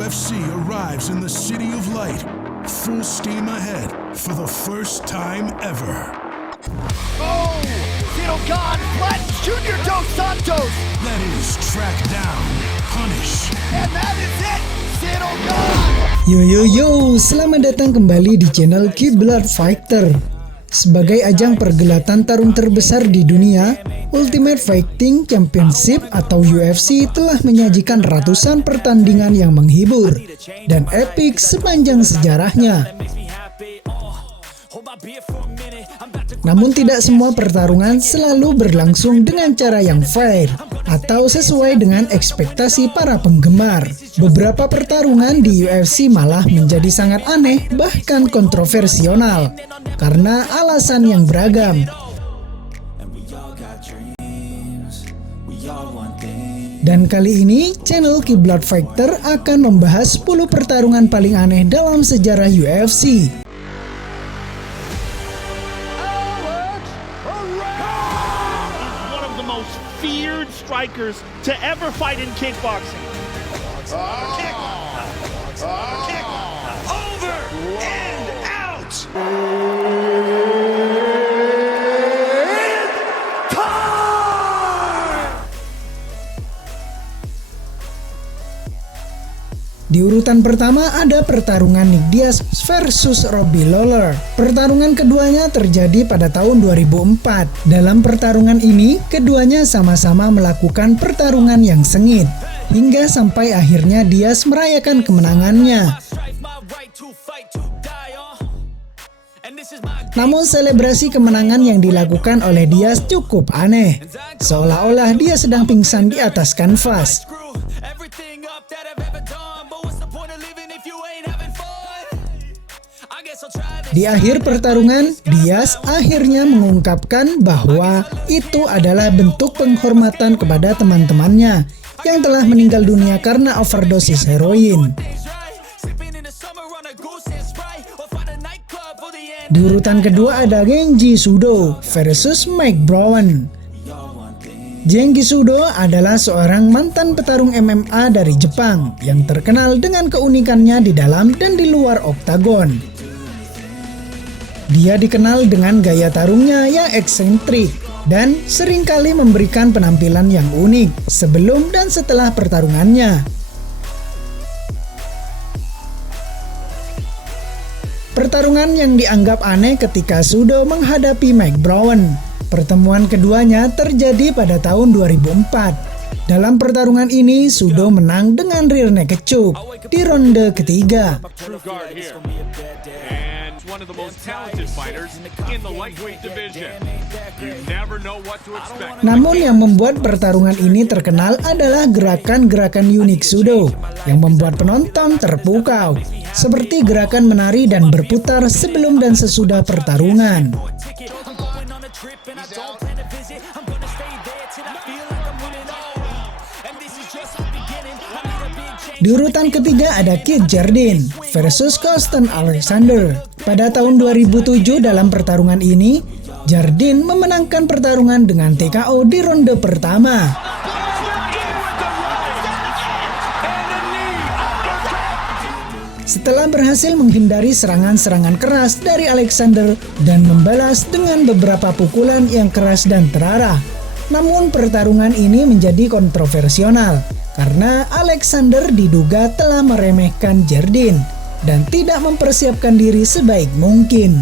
UFC arrives in the City of Light, full steam ahead for the first time ever. Oh! Cyril Gane flattens Junior Dos Santos! That is track down, punish. And that is it! Cyril Gane! Yo, selamat datang kembali di channel Kiblat Fighter. Sebagai ajang pergelatan tarung terbesar di dunia, Ultimate Fighting Championship atau UFC telah menyajikan ratusan pertandingan yang menghibur dan epik sepanjang sejarahnya. Namun tidak semua pertarungan selalu berlangsung dengan cara yang fair atau sesuai dengan ekspektasi para penggemar. Beberapa pertarungan di UFC malah menjadi sangat aneh, bahkan kontroversial, karena alasan yang beragam. Dan kali ini, channel Kiblat Fighter akan membahas 10 pertarungan paling aneh dalam sejarah UFC. Feared strikers to ever fight in kickboxing. Kick. Kick. Over and out. Di urutan pertama ada pertarungan Nick Diaz versus Robbie Lawler. Pertarungan keduanya terjadi pada tahun 2004. Dalam pertarungan ini, keduanya sama-sama melakukan pertarungan yang sengit, hingga sampai akhirnya Diaz merayakan kemenangannya. Namun selebrasi kemenangan yang dilakukan oleh Diaz cukup aneh, seolah-olah dia sedang pingsan di atas kanvas. Di akhir pertarungan, Diaz akhirnya mengungkapkan bahwa itu adalah bentuk penghormatan kepada teman-temannya yang telah meninggal dunia karena overdosis heroin. Di urutan kedua ada Genji Sudo versus Mike Brown. Genji Sudo adalah seorang mantan petarung MMA dari Jepang yang terkenal dengan keunikannya di dalam dan di luar oktagon. Dia dikenal dengan gaya tarungnya yang eksentrik dan seringkali memberikan penampilan yang unik sebelum dan setelah pertarungannya. Pertarungan yang dianggap aneh ketika Sudo menghadapi Mike Brown. Pertemuan keduanya terjadi pada tahun 2004. Dalam pertarungan ini, Sudo menang dengan rear naked choke di ronde ketiga. One of the most talented fighters in the lightweight division. You never know what to expect. Namun yang membuat pertarungan ini terkenal adalah gerakan-gerakan unik Sudo yang membuat penonton terpukau, seperti gerakan menari dan berputar sebelum dan sesudah pertarungan. Di urutan ketiga ada Keith Jardine versus Koston Alexander. Pada tahun 2007 dalam pertarungan ini, Jardine memenangkan pertarungan dengan TKO di ronde pertama. Setelah berhasil menghindari serangan-serangan keras dari Alexander dan membalas dengan beberapa pukulan yang keras dan terarah. Namun pertarungan ini menjadi kontroversial karena Alexander diduga telah meremehkan Jardine dan tidak mempersiapkan diri sebaik mungkin.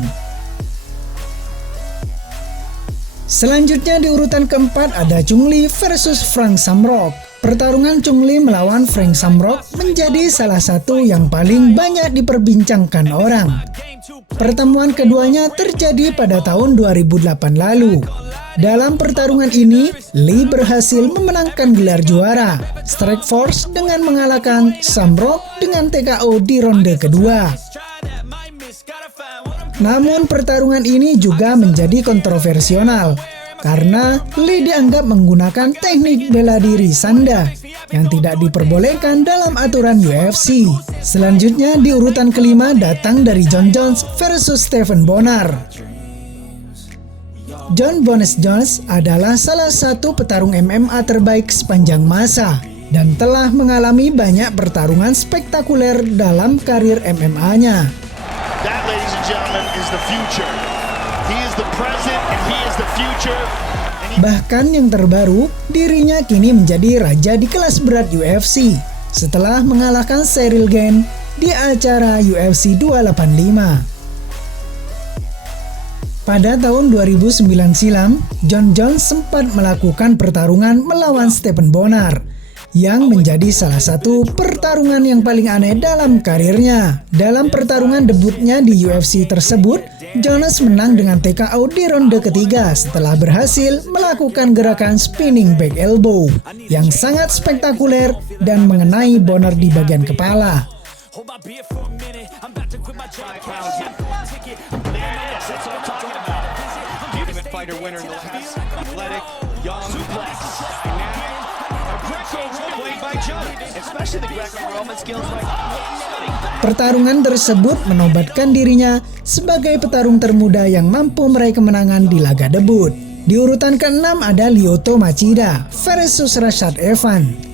Selanjutnya di urutan keempat ada Chung Lee versus Frank Shamrock. Pertarungan Chung Lee melawan Frank Shamrock menjadi salah satu yang paling banyak diperbincangkan orang. Pertemuan keduanya terjadi pada tahun 2008 lalu. Dalam pertarungan ini, Lee berhasil memenangkan gelar juara Strikeforce dengan mengalahkan Shamrock dengan TKO di ronde kedua. Namun pertarungan ini juga menjadi kontroversial karena Lee dianggap menggunakan teknik bela diri sanda yang tidak diperbolehkan dalam aturan UFC. Selanjutnya di urutan kelima datang dari Jon Jones versus Stephen Bonnar. Jon Bones Jones adalah salah satu petarung MMA terbaik sepanjang masa. dan telah mengalami banyak pertarungan spektakuler dalam karir MMA-nya. That, ladies and gentlemen, is the future. He is the present and he is the future. Bahkan yang terbaru, dirinya kini menjadi raja di kelas berat UFC setelah mengalahkan Cyril Gane di acara UFC 285. Pada tahun 2009 silam, Jon Jones sempat melakukan pertarungan melawan Stephen Bonnar yang menjadi salah satu pertarungan yang paling aneh dalam karirnya. Dalam pertarungan debutnya di UFC tersebut, Jones menang dengan TKO di ronde ketiga setelah berhasil melakukan gerakan spinning back elbow yang sangat spektakuler dan mengenai Bonnar di bagian kepala. Pertarungan tersebut menobatkan dirinya sebagai petarung termuda yang mampu meraih kemenangan di laga debut. Di urutan ke-6 ada Lyoto Machida versus Rashad Evans.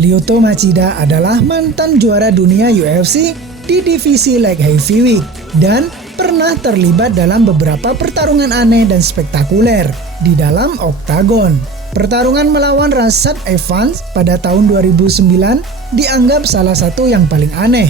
Lyoto Machida adalah mantan juara dunia UFC di divisi light heavyweight dan pernah terlibat dalam beberapa pertarungan aneh dan spektakuler di dalam oktagon. Pertarungan melawan Rashad Evans pada tahun 2009 dianggap salah satu yang paling aneh.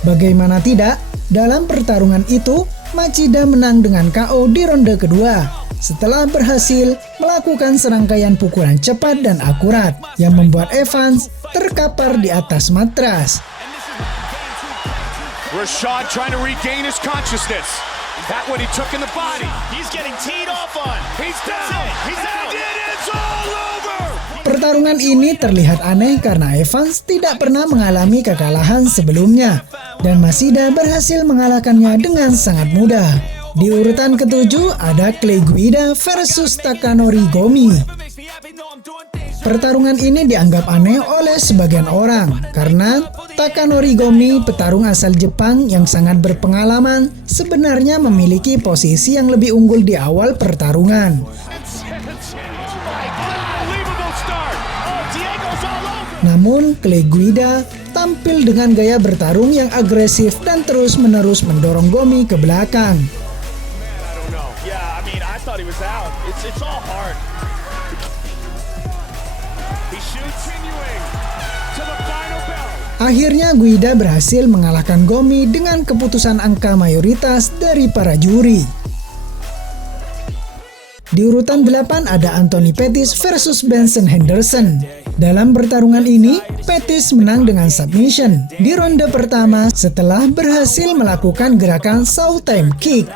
Bagaimana tidak, dalam pertarungan itu Machida menang dengan KO di ronde kedua setelah berhasil melakukan serangkaian pukulan cepat dan akurat yang membuat Evans terkapar di atas matras. Rashad trying to regain his consciousness. That what he took in the body. He's getting teed off on. He's down. He's out. It's all over. Pertarungan ini terlihat aneh karena Evans tidak pernah mengalami kekalahan sebelumnya dan Machida berhasil mengalahkannya dengan sangat mudah. Di urutan ke-7 ada Clay Guida versus Takanori Gomi. Pertarungan ini dianggap aneh oleh sebagian orang karena Takanori Gomi, petarung asal Jepang yang sangat berpengalaman, sebenarnya memiliki posisi yang lebih unggul di awal pertarungan. Namun Clay Guida tampil dengan gaya bertarung yang agresif dan terus-menerus mendorong Gomi ke belakang. Yeah, I mean, I thought he was out. It's all hard. He shoots. To the final bell. Akhirnya Guida berhasil mengalahkan Gomi dengan keputusan angka mayoritas dari para juri. Di urutan 8 ada Anthony Pettis versus Benson Henderson. Dalam pertarungan ini, Pettis menang dengan submission di ronde pertama setelah berhasil melakukan gerakan Showtime Kick.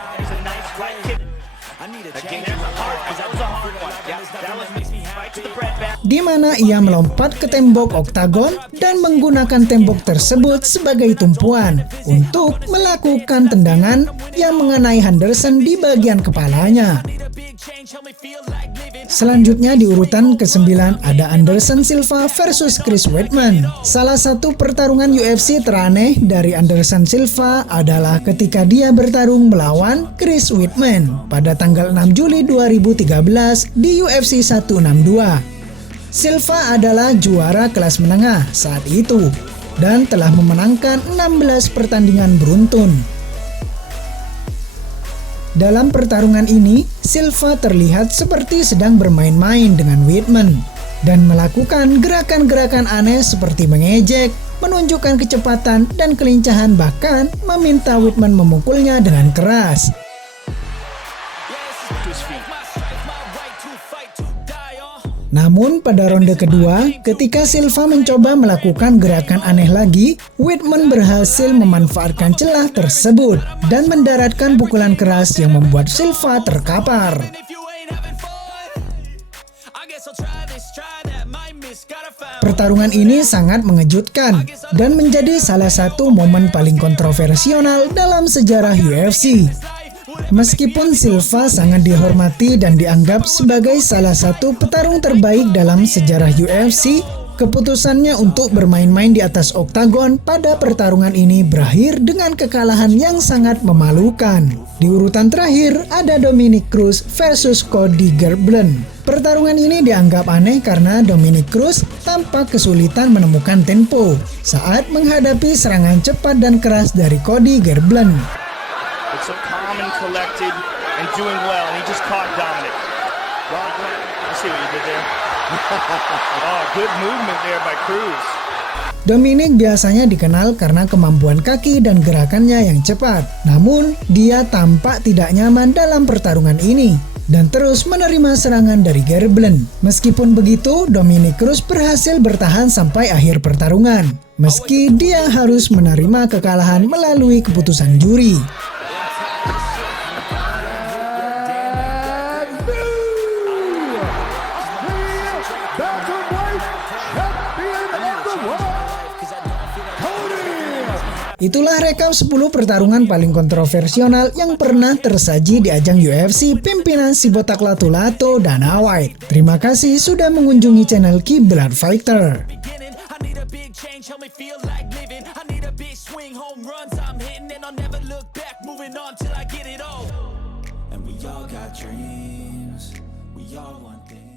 Di mana ia melompat ke tembok oktagon dan menggunakan tembok tersebut sebagai tumpuan untuk melakukan tendangan yang mengenai Henderson di bagian kepalanya. Selanjutnya di urutan ke-9 ada Anderson Silva versus Chris Weidman. Salah satu pertarungan UFC teraneh dari Anderson Silva adalah ketika dia bertarung melawan Chris Weidman pada tanggal 6 Juli 2013 di UFC 162. Silva adalah juara kelas menengah saat itu dan telah memenangkan 16 pertandingan beruntun. Dalam pertarungan ini, Silva terlihat seperti sedang bermain-main dengan Weidman dan melakukan gerakan-gerakan aneh seperti mengejek, menunjukkan kecepatan dan kelincahan, bahkan meminta Weidman memukulnya dengan keras. Namun pada ronde kedua, ketika Silva mencoba melakukan gerakan aneh lagi, Weidman berhasil memanfaatkan celah tersebut dan mendaratkan pukulan keras yang membuat Silva terkapar. Pertarungan ini sangat mengejutkan dan menjadi salah satu momen paling kontroversial dalam sejarah UFC. Meskipun Silva sangat dihormati dan dianggap sebagai salah satu petarung terbaik dalam sejarah UFC, Keputusannya untuk bermain-main di atas oktagon pada pertarungan ini berakhir dengan kekalahan yang sangat memalukan. Di urutan terakhir ada Dominic Cruz versus Cody Garbrandt. Pertarungan ini dianggap aneh karena Dominic Cruz tampak kesulitan menemukan tempo saat menghadapi serangan cepat dan keras dari Cody Garbrandt. It's so calm and collected and doing well, and he just caught Dominic. You see what you did there? Oh, good movement there by Cruz. Dominic biasanya dikenal karena kemampuan kaki dan gerakannya yang cepat. Namun, dia tampak tidak nyaman dalam pertarungan ini dan terus menerima serangan dari Garbrandt. Meskipun begitu, Dominic Cruz berhasil bertahan sampai akhir pertarungan, meski dia harus menerima kekalahan melalui keputusan juri. Itulah rekap 10 pertarungan paling kontroversial yang pernah tersaji di ajang UFC pimpinan si botak lato-lato Dana White. Terima kasih sudah mengunjungi channel Kiblat Fighter. And we all got dreams, we all want things.